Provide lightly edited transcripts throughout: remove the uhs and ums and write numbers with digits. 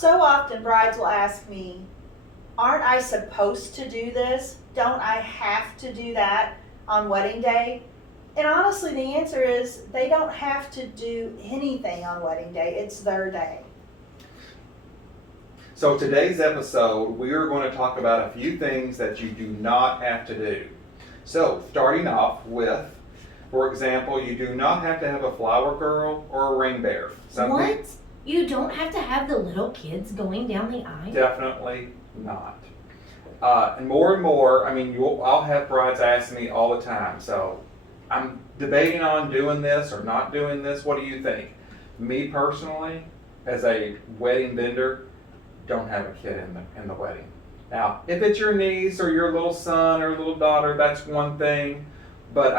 So often brides will ask me, aren't I supposed to do this? Don't I have to do that on wedding day? And honestly, the answer is they don't have to do anything on wedding day. It's their day. So today's episode, we are going to talk about a few things that you do not have to do. So starting off with, for example, you do not have to have a flower girl or a ring bearer. What? You don't have to have the little kids going down the aisle? Definitely not. And more, I'll have brides ask me all the time, so I'm debating on doing this or not doing this. What do you think? Me personally, as a wedding vendor, don't have a kid in the wedding. Now, if it's your niece or your little son or little daughter, that's one thing. But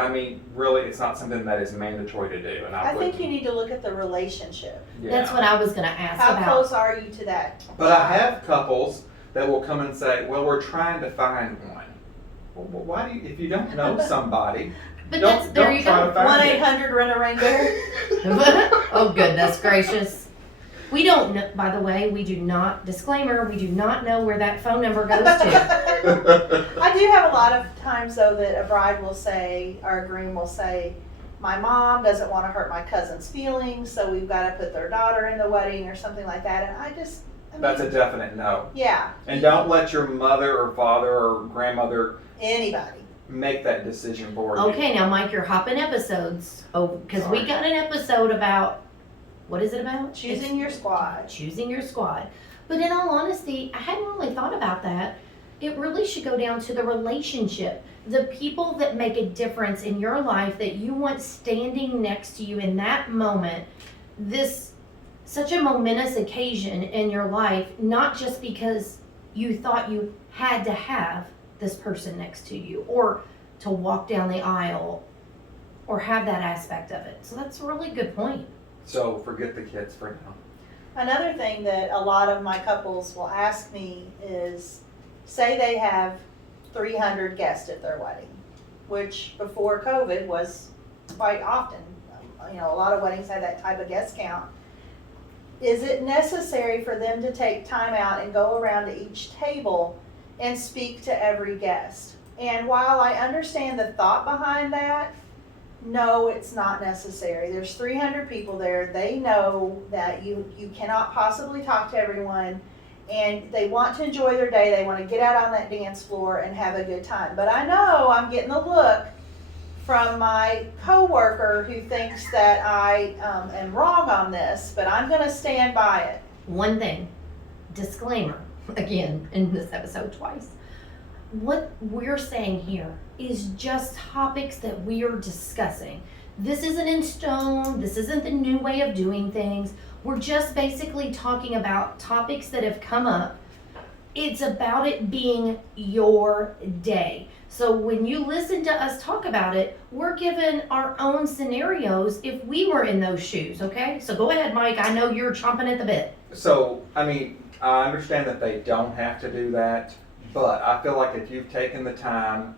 really, it's not something that is mandatory to do. And I think you need to look at the relationship. Yeah. That's what I was going to ask How about. close are you to that? But I have couples that will come and say, well, we're trying to find one. Well, why do you, if you don't know somebody, But don't there you try go. to find it. 1-800-rent-a-ring-bearer. Oh, goodness gracious. We don't know, by the way, we do not, disclaimer, we do not know where that phone number goes to. I do have a lot of times though that a bride will say, or a groom will say, my mom doesn't want to hurt my cousin's feelings, so we've got to put their daughter in the wedding or something like that. And That's a definite no. Yeah. And don't let your mother or father or grandmother Anybody. make that decision for you. Okay, now Mike, you're hopping episodes. Oh, because we Sorry. got an episode about, what is it about? Choosing your squad. Choosing your squad. But in all honesty, I hadn't really thought about that. It really should go down to the relationship. The people that make a difference in your life that you want standing next to you in that moment. This such a momentous occasion in your life, not just because you thought you had to have this person next to you or to walk down the aisle or have that aspect of it. So that's a really good point. So forget the kids for now. Another thing that a lot of my couples will ask me is, say they have 300 guests at their wedding, which before COVID was quite often. A lot of weddings had that type of guest count. Is it necessary for them to take time out and go around to each table and speak to every guest? And while I understand the thought behind that, no, it's not necessary. There's 300 people there. They know that you cannot possibly talk to everyone, and they want to enjoy their day. They want to get out on that dance floor and have a good time. But I know I'm getting a look from my coworker who thinks that I am wrong on this, but I'm going to stand by it. One thing, disclaimer, again, in this episode twice. What we're saying here is just topics that we are discussing. This isn't in stone. This isn't the new way of doing things. We're just basically talking about topics that have come up. It's about it being your day. So when you listen to us talk about it, we're given our own scenarios if we were in those shoes, okay? So go ahead, Mike. I know you're chomping at the bit. So, I understand that they don't have to do that, but I feel like if you've taken the time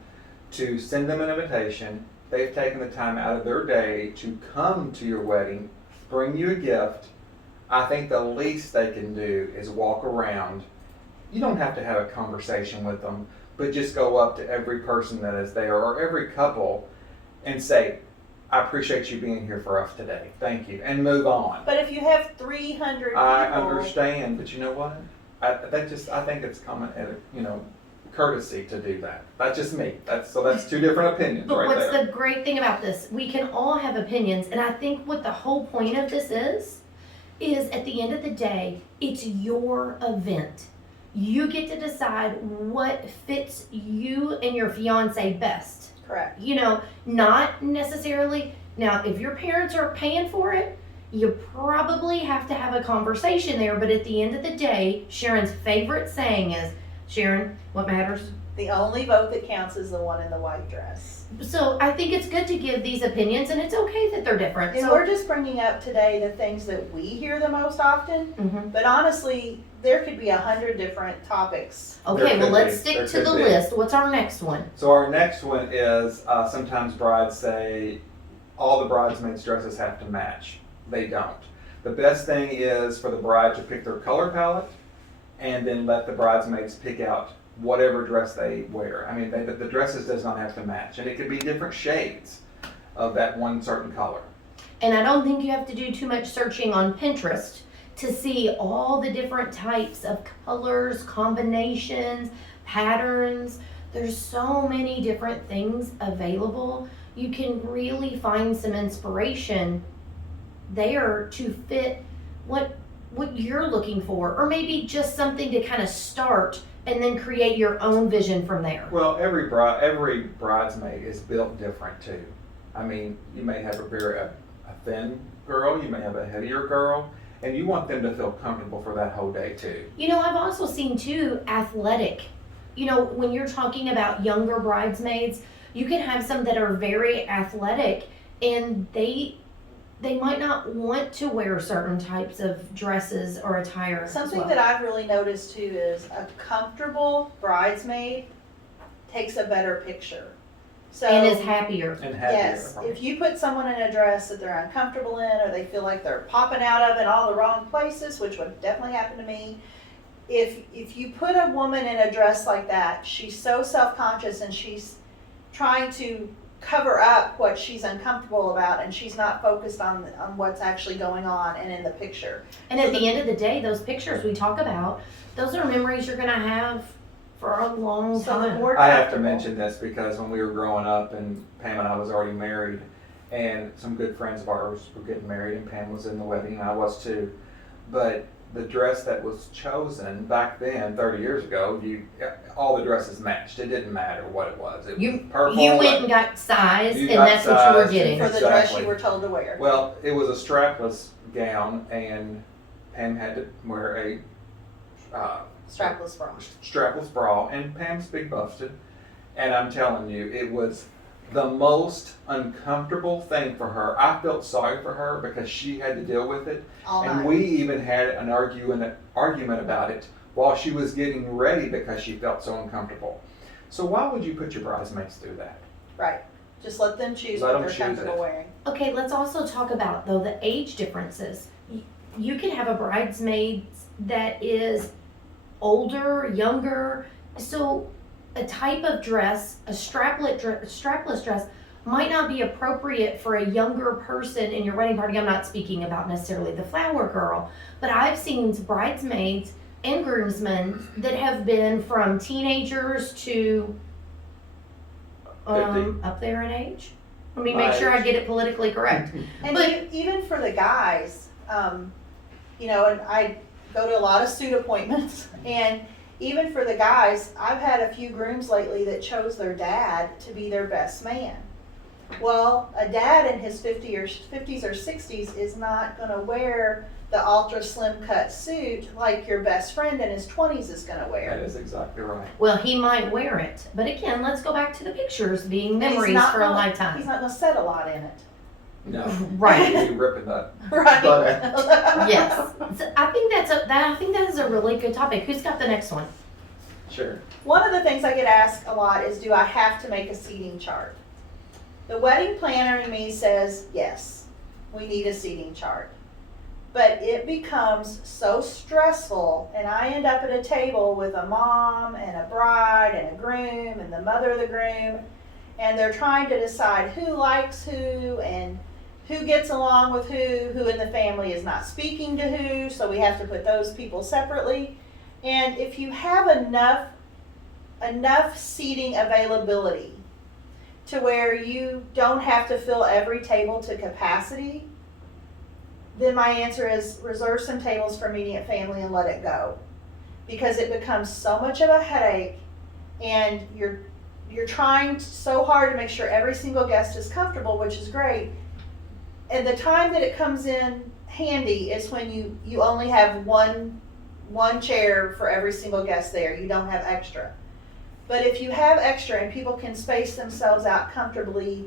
to send them an invitation, they've taken the time out of their day to come to your wedding, bring you a gift, I think the least they can do is walk around. You don't have to have a conversation with them, but just go up to every person that is there or every couple and say, I appreciate you being here for us today. Thank you. And move on. But if you have 300 people. I understand, but you know what? I think it's common, courtesy to do that. That's just me. That's two different opinions But right what's there. the great thing about this? We can all have opinions, and I think what the whole point of this is at the end of the day, it's your event. You get to decide what fits you and your fiance best. Correct. Not necessarily. Now, if your parents are paying for it, you probably have to have a conversation there. But at the end of the day, Sharon's favorite saying is, Sharon, what matters? The only vote that counts is the one in the white dress. So I think it's good to give these opinions, and it's okay that they're different. And So we're just bringing up today the things that we hear the most often. Mhm. But honestly, there could be 100 different topics. Okay, well, could let's be. stick There to the could be. list. What's our next one? So our next one is sometimes brides say all the bridesmaids' dresses have to match. They don't. The best thing is for the bride to pick their color palette and then let the bridesmaids pick out whatever dress they wear. I mean, the dresses does not have to match, and it could be different shades of that one certain color. And I don't think you have to do too much searching on Pinterest to see all the different types of colors, combinations, patterns. There's so many different things available. You can really find some inspiration there to fit what you're looking for, or maybe just something to kind of start and then create your own vision from there. Well, every bridesmaid is built different too. I mean, you may have a thin girl, you may have a heavier girl, and you want them to feel comfortable for that whole day too. You know, I've also seen too athletic. You know, when you're talking about younger bridesmaids, you can have some that are very athletic, and they might not want to wear certain types of dresses or attire. Something that I've really noticed too is a comfortable bridesmaid takes a better picture. So, and is happier. And happier. yes, if you put someone in a dress that they're uncomfortable in, or they feel like they're popping out of in all the wrong places, which would definitely happen to me, if you put a woman in a dress like that, she's so self-conscious and she's trying to cover up what she's uncomfortable about, and she's not focused on what's actually going on and in the picture. And at the end of the day, those pictures we talk about, those are memories you're going to have for a long So the time. more I have to comfortable- mention this because when we were growing up, and Pam and I was already married, and some good friends of ours were getting married, and Pam was in the wedding, and I was too. But the dress that was chosen back then, 30 years ago, all the dresses matched. It didn't matter what it was. It was purple. You went and got size, You and got that's what you were size, getting. for the dress Exactly. you were told to wear. Well, it was a strapless gown, and Pam had to wear a Strapless bra. strapless bra, and Pam's big busted. And I'm telling you, it was the most uncomfortable thing for her. I felt sorry for her because she had to deal with it. All And night. we even had an argument about it while she was getting ready because she felt so uncomfortable. So why would you put your bridesmaids through that? Right. Just let them choose Let what them they're choose comfortable it. wearing. Okay, let's also talk about, though, the age differences. You can have a bridesmaid that is older, younger, so a type of dress, a strapless dress, might not be appropriate for a younger person in your wedding party. I'm not speaking about necessarily the flower girl, but I've seen bridesmaids and groomsmen that have been from teenagers to 50. up there in age. Let me My make sure I age. get it politically correct. And But- even for the guys, you know, and I go to a lot of suit appointments, and even for the guys, I've had a few grooms lately that chose their dad to be their best man. Well, a dad in his 50s or 60s is not going to wear the ultra slim cut suit like your best friend in his 20s is going to That wear. is exactly right. Well, he might wear it, but again, let's go back to the pictures being And he's memories not for a gonna- lifetime. He's not going to set a lot in it. No. Right. You ripping that. Right. But- Yes. So I think that is a really good topic. Who's got the next one? Sure. One of the things I get asked a lot is, do I have to make a seating chart? The wedding planner in me says, yes, we need a seating chart. But it becomes so stressful, and I end up at a table with a mom and a bride and a groom and the mother of the groom, and they're trying to decide who likes who and who gets along with who in the family is not speaking to who, so we have to put those people separately. And if you have enough seating availability to where you don't have to fill every table to capacity, then my answer is reserve some tables for immediate family and let it go. Because it becomes so much of a headache, and you're trying so hard to make sure every single guest is comfortable, which is great. And the time that it comes in handy is when you only have one chair for every single guest there. You don't have extra. But if you have extra and people can space themselves out comfortably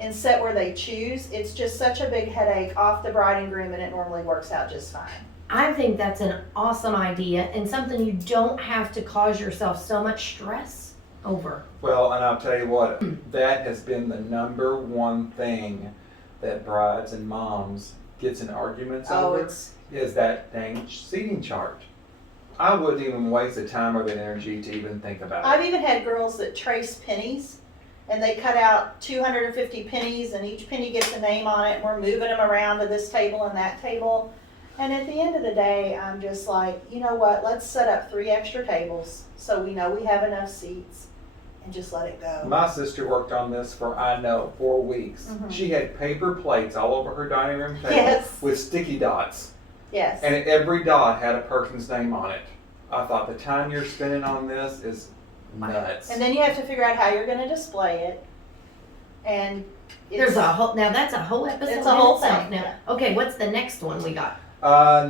and sit where they choose, it's just such a big headache off the bride and groom, and it normally works out just fine. I think that's an awesome idea and something you don't have to cause yourself so much stress over. Well, and I'll tell you what, that has been the number one thing that brides and moms gets in arguments Oh, over it's, is that dang seating chart. I wouldn't even waste the time or the energy to even think about I've it. even had girls that trace pennies, and they cut out 250 pennies, and each penny gets a name on it, and we're moving them around to this table and that table. And at the end of the day, I'm just like, you know what, let's set up 3 extra tables so we know we have enough seats, and just let it go. My sister worked on this for, I know, 4 weeks. Mhm. She had paper plates all over her dining room table Yes. with sticky dots. Yes. And every dot had a person's name on it. I thought the time you're spending on this is nuts. And then you have to figure out how you're gonna display it. And There's a whole, now that's a whole episode It's a whole in itself thing, now. yeah. Okay, what's the next one we got?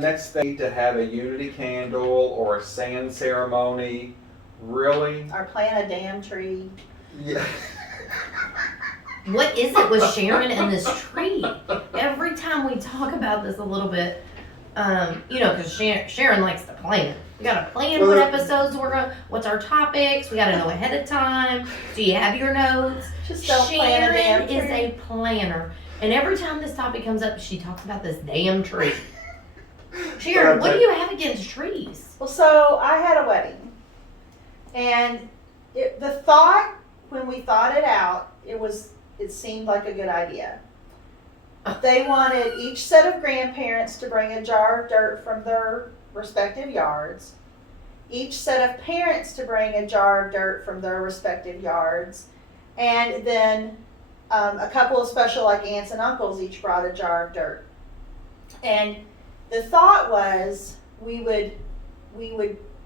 Next thing, to have a unity candle or a sand ceremony. Really? or plant a damn tree. Yeah. What is it with Sharon and this tree? Every time we talk about this a little bit, because Sharon likes to plan. We gotta plan Well, what episodes we're gonna, what's our topics. We gotta know ahead of time. Do you have your notes? Just don't plant a damn Sharon tree. is a planner, and every time this topic comes up, she talks about this damn tree. Sharon, what do you have against trees? Well, so I had a wedding, and the thought, when we thought it out, it seemed like a good idea. They wanted each set of grandparents to bring a jar of dirt from their respective yards, each set of parents to bring a jar of dirt from their respective yards, and then a couple of special, like aunts and uncles, each brought a jar of dirt. And the thought was we would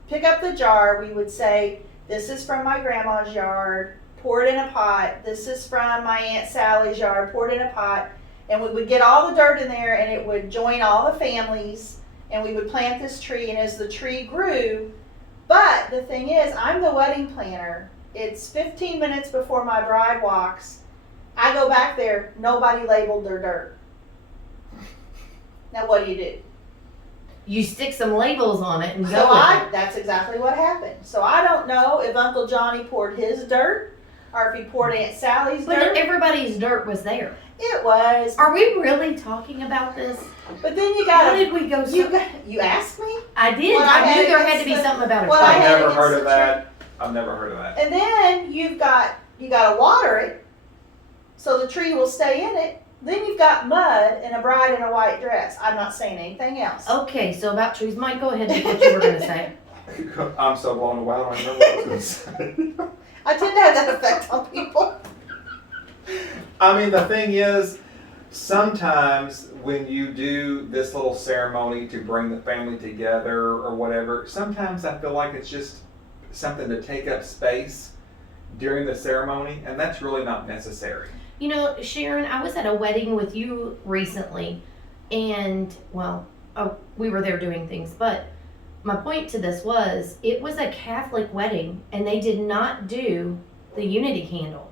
pick up the jar, we would say, this is from my grandma's yard, pour it in a pot. This is from my Aunt Sally's yard, pour it in a pot. And we would get all the dirt in there, and it would join all the families, and we would plant this tree. And as the tree grew, but the thing is, I'm the wedding planner. It's 15 minutes before my bride walks. I go back there, nobody labeled their dirt. Now what do? You stick some labels on it and go So with it. that's exactly what happened. So I don't know if Uncle Johnny poured his dirt or if he poured Aunt Sally's But dirt. everybody's dirt was there. It was. Are we really talking about this? But then you How got did we go? you asked me? I did. What I I had knew there had against to be the- something about a what I tree. had I've never against heard the of that. I've never heard of that. And then you got to water it so the tree will stay in it. Then you've got mud and a bride in a white dress. I'm not saying anything else. Okay, so about trees, Mike, go ahead and what you were going to say. I'm so blown away. I don't remember what I was going to say. I tend to have that effect on people. I mean, the thing is, sometimes when you do this little ceremony to bring the family together or whatever, sometimes I feel like it's just something to take up space during the ceremony, and that's really not necessary. You know, Sharon, I was at a wedding with you recently, and, we were there doing things, but my point to this was, it was a Catholic wedding, and they did not do the unity candle.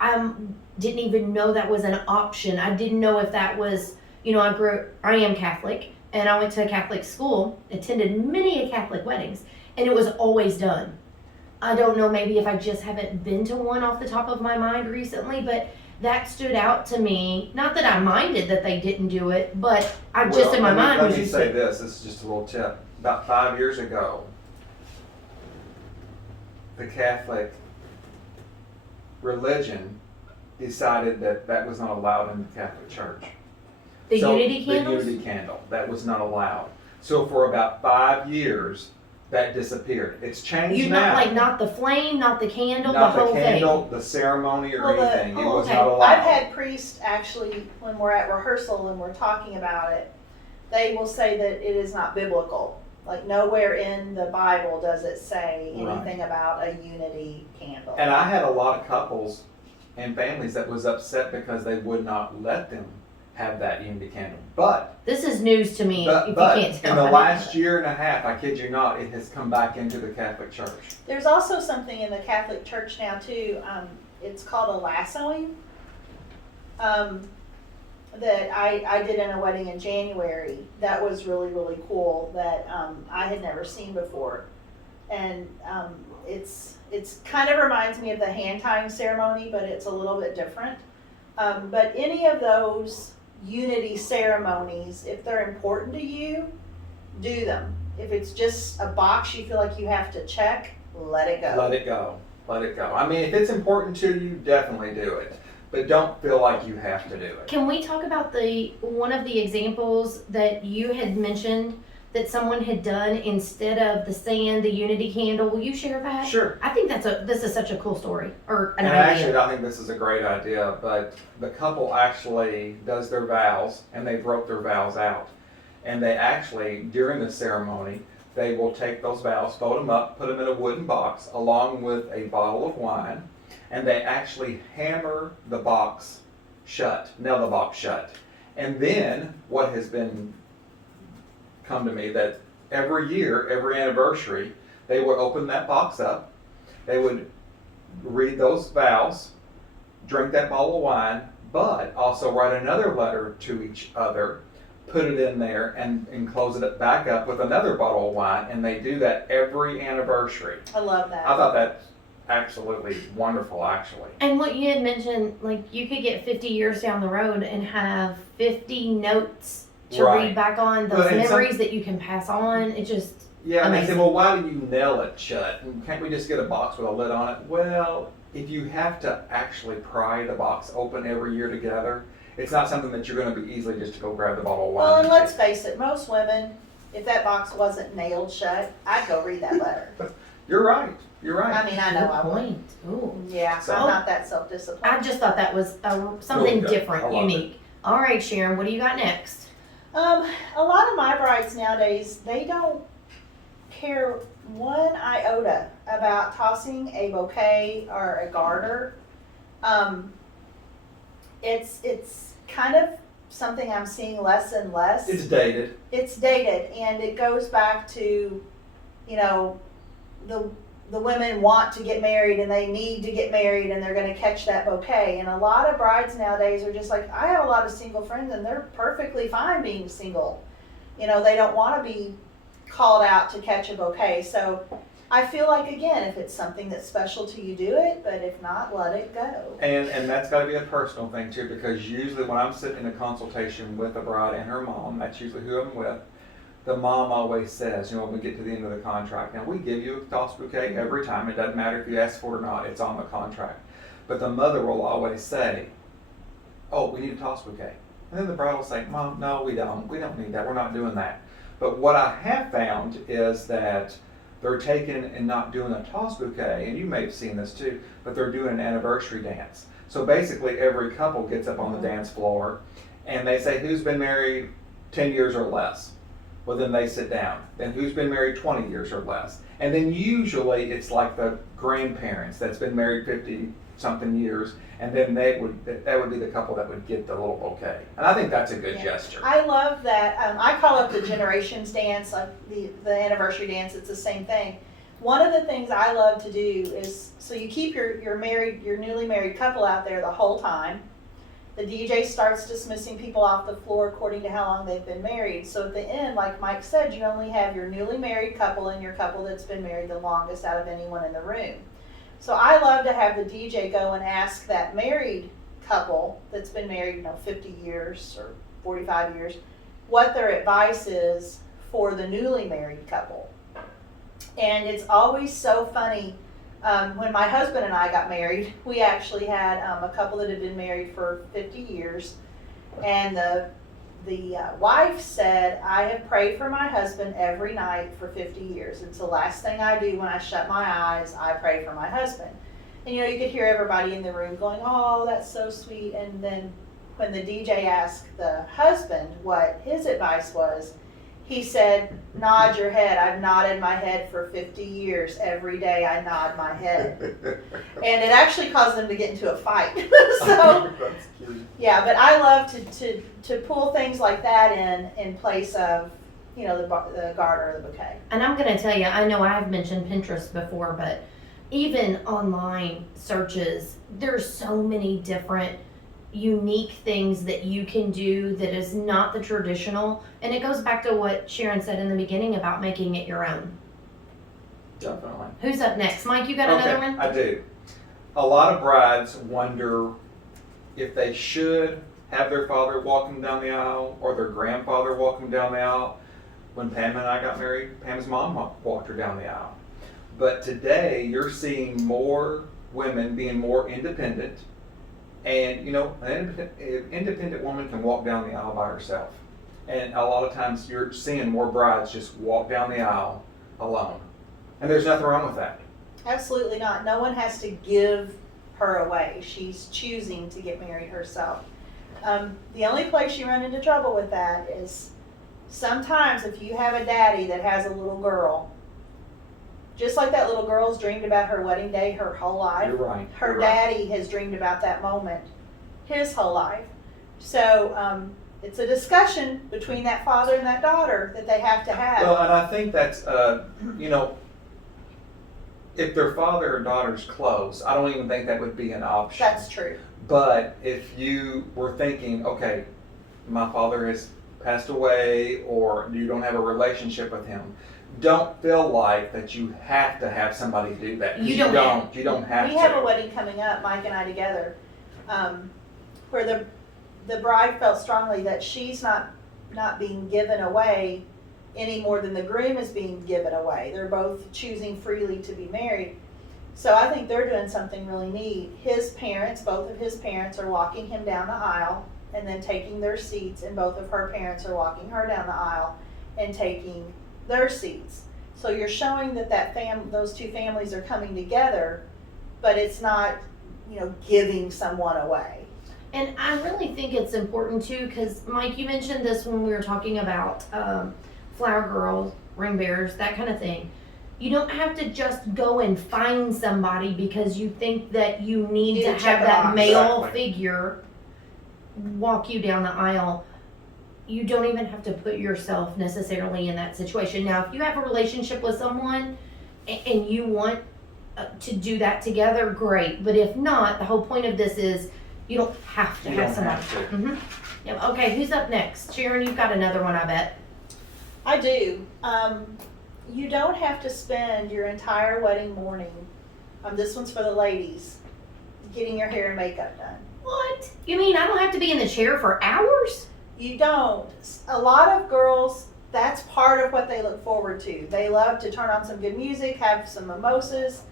I didn't even know that was an option. I didn't know if that was, I am Catholic, and I went to a Catholic school, attended many a Catholic weddings, and it was always done. I don't know, maybe if I just haven't been to one off the top of my mind recently, but that stood out to me. Not that I minded that they didn't do it, but just in my mind was Let me just say this is just a little tip. About 5 years ago, the Catholic religion decided that that was not allowed in the Catholic Church. the So, unity candles. The unity candle, that was not allowed. So for about 5 years, that disappeared. It's changed You now. not the flame, not the candle, Not the whole candle, the ceremony, or Well, anything. It was okay. not allowed. I've had priests actually, when we're at rehearsal and we're talking about it, they will say that it is not biblical. Like nowhere in the Bible does it say anything about a unity candle. And I had a lot of couples and families that was upset because they would not let them have that unity candle. But This is news to me. If you can't tell. in the I didn't last know. year and a half, I kid you not, it has come back into the Catholic Church. There's also something in the Catholic Church now too. It's called a lassoing. That I did in a wedding in January. That was really, really cool. That I had never seen before, and it's kind of reminds me of the hand tying ceremony, but it's a little bit different. But any of those unity ceremonies, if they're important to you, do them. If it's just a box you feel like you have to check, let it go. Let it go. Let it go. I mean, if it's important to you, definitely do it. But don't feel like you have to do it. Can we talk about one of the examples that you had mentioned that someone had done instead of the sand, the unity candle? Will you share that? Sure. I think this is such a cool story, or an And idea. actually, I think this is a great idea, but the couple actually does their vows, and they wrote their vows out. And they actually, during the ceremony, they will take those vows, fold them up, put them in a wooden box, along with a bottle of wine, and they actually hammer the box shut, nail the box shut. And then, what has been come to me, that every year, every anniversary, they would open that box up, they would read those vows, drink that bottle of wine, but also write another letter to each other, put it in there, and close it back up with another bottle of wine, and they do that every anniversary. I love that. I thought that's absolutely wonderful, actually. And what you had mentioned, like you could get 50 years down the road and have 50 notes to Right. read back on, those But in memories that you can pass on. It just, Yeah, and they amazing. said, well, why do you nail it shut? And can't we just get a box with a lid on it? Well, if you have to actually pry the box open every year together, it's not something that you're going to be easily just to go grab the bottle of wine. Well, and let's face it, most women, if that box wasn't nailed shut, I'd go read that letter. You're right. You're right. I mean, I know I good would. point. Ooh. Yeah, So- I'm not that self-disciplined. I just thought that was something Really good. different, I love unique. All right, Sharon, what do you got next? A lot of my brides nowadays, they don't care one iota about tossing a bouquet or a garter. It's kind of something I'm seeing less and less. It's dated. It's dated, and it goes back to, you know, the women want to get married and they need to get married and they're going to catch that bouquet. And a lot of brides nowadays are just like, I have a lot of single friends and they're perfectly fine being single. You know, they don't want to be called out to catch a bouquet. So I feel like, again, if it's something that's special to you, do it, but if not, let it go. And that's got to be a personal thing too, because usually when I'm sitting in a consultation with a bride and her mom, that's usually who I'm with, the mom always says, you know, when we get to the end of the contract, now we give you a toss bouquet every time. It doesn't matter if you ask for it or not, it's on the contract. But the mother will always say, oh, we need a toss bouquet. And then the bride will say, Mom, no, we don't. We don't need that. We're not doing that. But what I have found is that they're taking and not doing a toss bouquet, and you may have seen this too, but they're doing an anniversary dance. So basically every couple gets up on the dance floor and they say, who's been married 10 years or less? Well, then they sit down. Then who's been married 20 years or less? And then usually it's like the grandparents that's been married 50 something years, and then that would be the couple that would get the little bouquet. And I think that's a good gesture. I love that. I call it the generations dance, like the anniversary dance. It's the same thing. One of the things I love to do is, so you keep your newly married couple out there the whole time. The DJ starts dismissing people off the floor according to how long they've been married. So at the end, like Mike said, you only have your newly married couple and your couple that's been married the longest out of anyone in the room. So I love to have the DJ go and ask that married couple that's been married, 50 years or 45 years, what their advice is for the newly married couple. And it's always so funny. When my husband and I got married, we actually had a couple that had been married for 50 years. And the wife said, I have prayed for my husband every night for 50 years. It's the last thing I do when I shut my eyes, I pray for my husband. And you could hear everybody in the room going, oh, that's so sweet. And then when the DJ asked the husband what his advice was, he said, nod your head. I've nodded my head for 50 years. Every day I nod my head. And it actually caused them to get into a fight. So, That's cute. yeah, but I love to pull things like that in place of, the garter or the bouquet. And I'm going to tell you, I know I've mentioned Pinterest before, but even online searches, there's so many different unique things that you can do that is not the traditional. And it goes back to what Sharon said in the beginning about making it your own. Definitely. Who's up next? Mike, you got another one? I do. A lot of brides wonder if they should have their father walk them down the aisle or their grandfather walk them down the aisle. When Pam and I got married, Pam's mom walked her down the aisle. But today, you're seeing more women being more independent. And, you know, an independent woman can walk down the aisle by herself. And a lot of times you're seeing more brides just walk down the aisle alone. And there's nothing wrong with that. Absolutely not. No one has to give her away. She's choosing to get married herself. The only place you run into trouble with that is sometimes if you have a daddy that has a little girl, just like that little girl's dreamed about her wedding day her whole life, You're right. her You're daddy has dreamed about that moment his whole life. So it's a discussion between that father and that daughter that they have to have. Well, and I think that's, you know, if their father or daughter's close, I don't even think that would be an option. That's true. But if you were thinking, okay, my father has passed away or you don't have a relationship with him, don't feel like that you have to have somebody do that. 'Cause You don't. You don't have We to. have a wedding coming up, Mike and I together, where the bride felt strongly that she's not being given away any more than the groom is being given away. They're both choosing freely to be married. So I think they're doing something really neat. His parents, both of his parents, are walking him down the aisle and then taking their seats, and both of her parents are walking her down the aisle and taking their seats. So you're showing that those two families are coming together, but it's not, you know, giving someone away. And I really think it's important too, because Mike, you mentioned this when we were talking about flower girls, ring bearers, that kind of thing. You don't have to just go and find somebody because you think that you need to check have it that off. male Exactly. figure walk you down the aisle. You don't even have to put yourself necessarily in that situation. Now, if you have a relationship with someone and you want to do that together, great. But if not, the whole point of this is you don't have to You have don't somebody. have to. Mm-hmm. Yep. Okay, who's up next? Sharon, you've got another one, I bet. I do. You don't have to spend your entire wedding morning, this one's for the ladies, getting your hair and makeup done. What? You mean I don't have to be in the chair for hours? You don't. A lot of girls, that's part of what they look forward to. They love to turn on some good music, have some mimosas,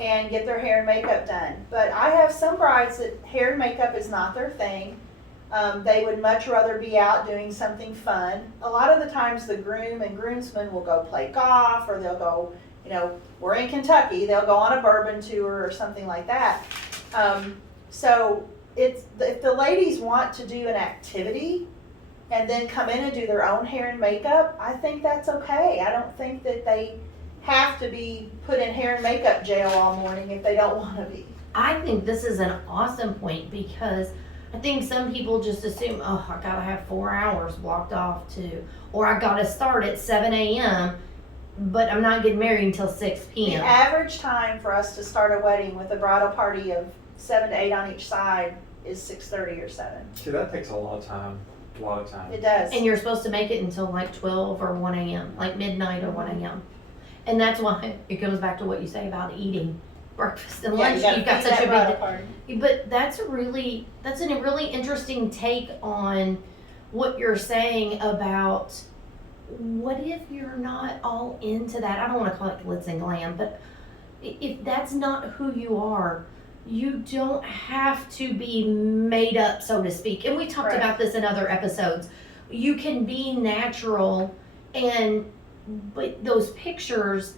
and get their hair and makeup done. But I have some brides that hair and makeup is not their thing. They would much rather be out doing something fun. A lot of the times the groom and groomsmen will go play golf, or they'll go, you know, we're in Kentucky, they'll go on a bourbon tour or something like that. So if the ladies want to do an activity and then come in and do their own hair and makeup, I think that's okay. I don't think that they have to be put in hair and makeup jail all morning if they don't want to be. I think this is an awesome point because I think some people just assume, oh, I gotta have 4 hours blocked off to, or I gotta start at 7 a.m., but I'm not getting married until 6 The p.m. average time for us to start a wedding with a bridal party of 7 to 8 on each side is 6:30 or 7. See, that takes a lot of time. A lot of time. It does. And you're supposed to make it until like 12 or 1 a.m., like midnight or 1 a.m. And that's why it goes back to what you say about eating breakfast and lunch. gotta You've got feed such that a bridal big, party. but that's a really interesting take on what you're saying about what if you're not all into that. I don't want to call it glitz and glam, but if that's not who you are, you don't have to be made up, so to speak. And we talked Right. about this in other episodes. You can be natural, but those pictures,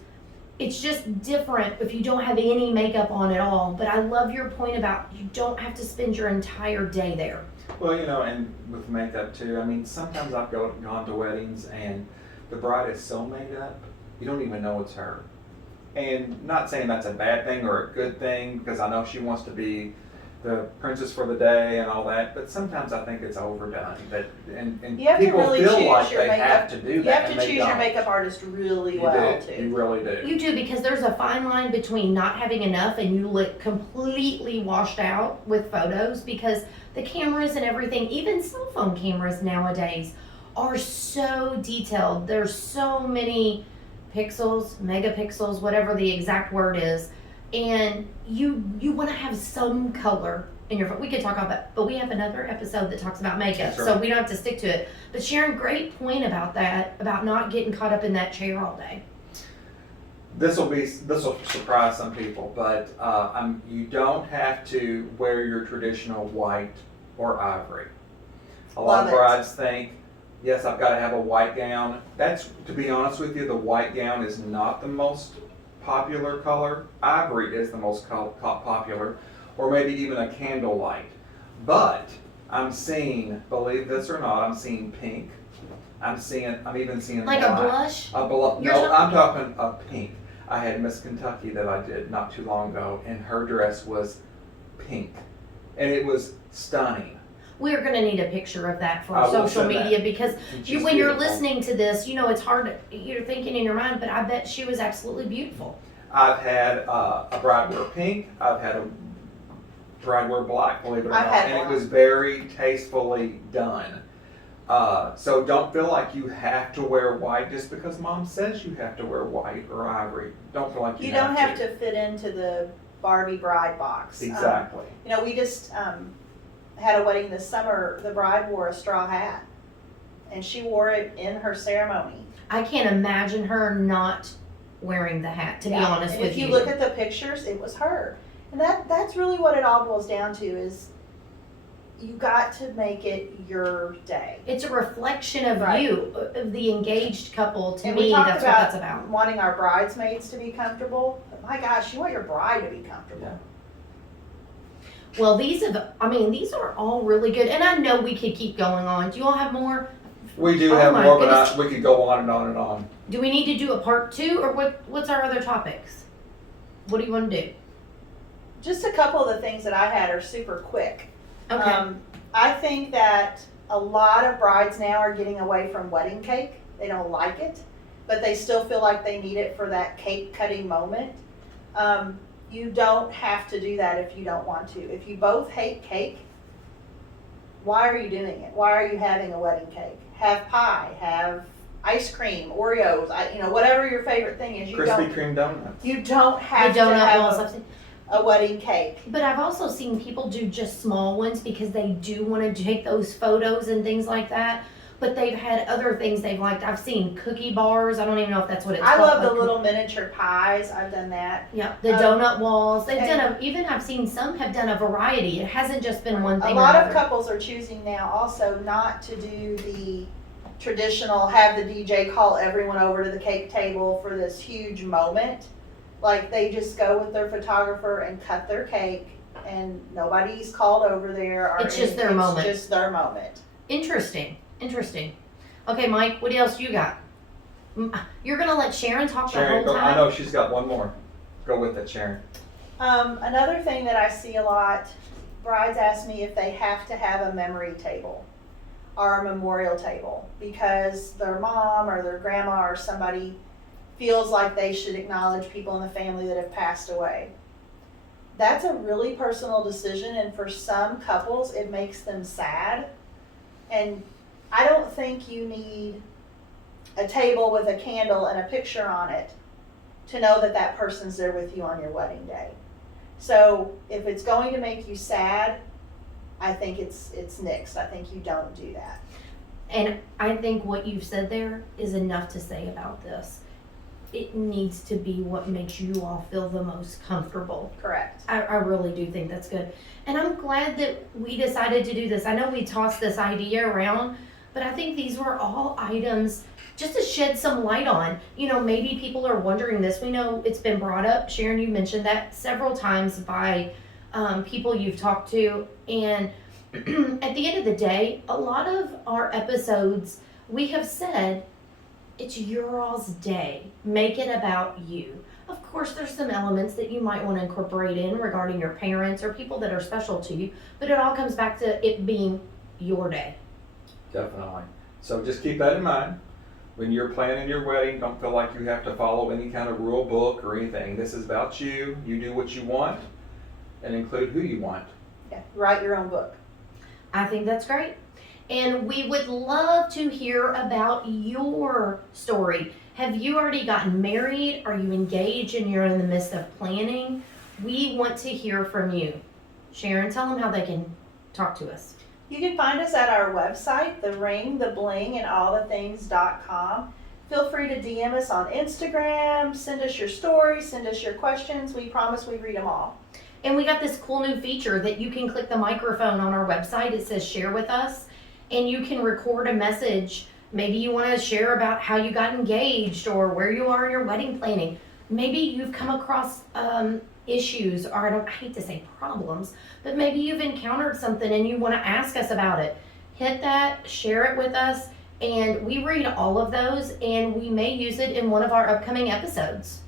it's just different if you don't have any makeup on at all. But I love your point about you don't have to spend your entire day there. Well, you know, and with makeup too, I mean, sometimes I've gone to weddings and the bride is so made up, you don't even know it's her. And not saying that's a bad thing or a good thing, because I know she wants to be the princess for the day and all that, but sometimes I think it's overdone. And You have to people really feel choose like your they makeup. have to do You that, have to and they choose your don't. makeup artist really You well, do. too. You really do. You do, because there's a fine line between not having enough and you look completely washed out with photos, because the cameras and everything, even cell phone cameras nowadays, are so detailed. There's so many pixels, megapixels, whatever the exact word is, and you want to have some color in your, we could talk about that, but we have another episode that talks about makeup, That's so right. we don't have to stick to it. But Sharon, great point about that, about not getting caught up in that chair all day. This will surprise some people, but you don't have to wear your traditional white or ivory. A lot Love of it. brides think, yes, I've got to have a white gown. That's, to be honest with you, the white gown is not the most popular color. Ivory is the most popular, or maybe even a candlelight. But I'm seeing, believe this or not, I'm seeing pink. I'm even seeing Like black. a blush? No, You're I'm talking a pink. I had Miss Kentucky that I did not too long ago, and her dress was pink, and it was stunning. We are going to need a picture of that for I will social send media that. because She's when you're beautiful. listening to this, you know, it's hard, you're thinking in your mind, but I bet she was absolutely beautiful. I've had a bride wear pink. I've had a bride wear black, believe it or I've not, had and it black. was very tastefully done. So don't feel like you have to wear white just because mom says you have to wear white or ivory. Don't feel like You don't have to fit into the Barbie Bride Box. Exactly. We just had a wedding this summer. The bride wore a straw hat, and she wore it in her ceremony. I can't imagine her not wearing the hat, to be honest and with if you look at the pictures, it was her. And that's really what it all boils down to is you got to make it your day. It's a reflection of Right. you, of the engaged couple. To And me, we talked that's what that's about. wanting our bridesmaids to be comfortable. But my gosh, you want your bride to be comfortable. Yeah. Well, these are all really good. And I know we could keep going on. Do you all have more? We do Oh have my more, goodness. but we could go on and on and on. Do we need to do a part 2 or what's our other topics? What do you want to do? Just a couple of the things that I had are super quick. Okay. I think that a lot of brides now are getting away from wedding cake. They don't like it, but they still feel like they need it for that cake cutting moment. You don't have to do that if you don't want to. If you both hate cake, why are you doing it? Why are you having a wedding cake? Have pie, have ice cream, Oreos, whatever your favorite thing is. Krispy Kreme donuts. You don't have the to donut have walls. I've seen- a wedding cake. But I've also seen people do just small ones because they do want to take those photos and things like that. But they've had other things they've liked. I've seen cookie bars. I don't even know if that's what it's I called. love the like- little miniature pies. I've done that. Yeah, the donut walls. They've and- done even I've seen some have done a variety. It hasn't just been one A thing. lot or of another. couples are choosing now also not to do the traditional have the DJ call everyone over to the cake table for this huge moment. Like they just go with their photographer and cut their cake and nobody's called over there. Or It's just their moment. It's just their moment. Interesting. Okay, Mike, what else you got? You're gonna let Sharon talk Sharon, the whole I time? know she's got one more. Go with it, Sharon. Another thing that I see a lot, brides ask me if they have to have a memory table or a memorial table because their mom or their grandma or somebody feels like they should acknowledge people in the family that have passed away. That's a really personal decision, and for some couples, it makes them sad. And I don't think you need a table with a candle and a picture on it to know that that person's there with you on your wedding day. So if it's going to make you sad, I think it's nixed. I think you don't do that. And I think what you've said there is enough to say about this. It needs to be what makes you all feel the most comfortable. Correct. I really do think that's good. And I'm glad that we decided to do this. I know we tossed this idea around, but I think these were all items just to shed some light on. Maybe people are wondering this. We know it's been brought up. Sharon, you mentioned that several times by people you've talked to. And at the end of the day, a lot of our episodes, we have said, it's your all's day. Make it about you. Of course, there's some elements that you might want to incorporate in regarding your parents or people that are special to you, but it all comes back to it being your day. Definitely. So just keep that in mind. When you're planning your wedding, don't feel like you have to follow any kind of rule book or anything. This is about you. You do what you want and include who you want. Yeah. Write your own book. I think that's great. And we would love to hear about your story. Have you already gotten married? Are you engaged and you're in the midst of planning? We want to hear from you. Sharon, tell them how they can talk to us. You can find us at our website, theringtheblingandallathethings.com. Feel free to DM us on Instagram, send us your stories, send us your questions. We promise we read them all. And we got this cool new feature that you can click the microphone on our website. It says share with us, and you can record a message. Maybe you want to share about how you got engaged or where you are in your wedding planning. Maybe you've come across issues, or I hate to say problems, but maybe you've encountered something and you want to ask us about it. Hit that, share it with us, and we read all of those, and we may use it in one of our upcoming episodes.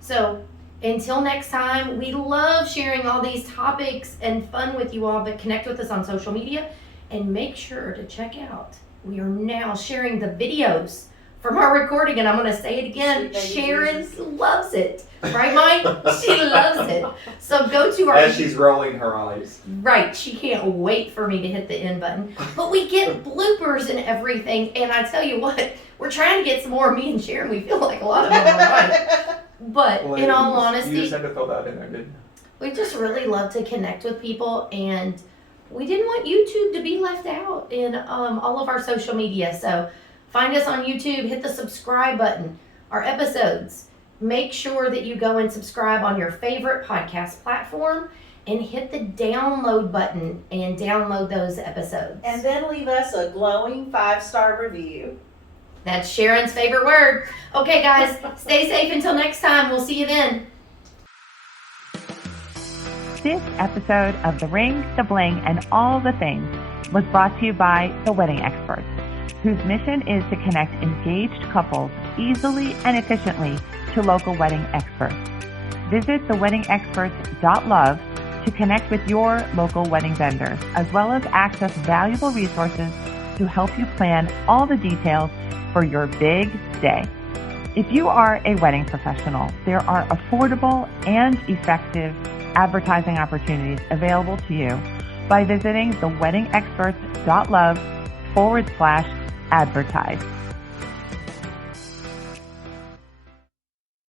So until next time, we love sharing all these topics and fun with you all, but connect with us on social media and make sure to check out. We are now sharing the videos from our recording, and I'm going to say it again. Sharon loves it. Right, Mike? She loves it. So go to our... As she's rolling her eyes. Right. She can't wait for me to hit the end button. But we get bloopers and everything, and I tell you what, we're trying to get some more of me and Sharon. We feel like a lot of them are right. But Well, in all honesty... You just had to throw that in there, didn't you? We just really love to connect with people, and we didn't want YouTube to be left out in all of our social media. So find us on YouTube, hit the subscribe button, our episodes. Make sure that you go and subscribe on your favorite podcast platform and hit the download button and download those episodes. And then leave us a glowing 5-star review. That's Sharon's favorite word. Okay, guys, stay safe until next time. We'll see you then. This episode of The Ring, the Bling, and All the Things was brought to you by The Wedding Experts, whose mission is to connect engaged couples easily and efficiently to local wedding experts. Visit theweddingexperts.love to connect with your local wedding vendor, as well as access valuable resources to help you plan all the details for your big day. If you are a wedding professional, there are affordable and effective advertising opportunities available to you by visiting theweddingexperts.love/advertise.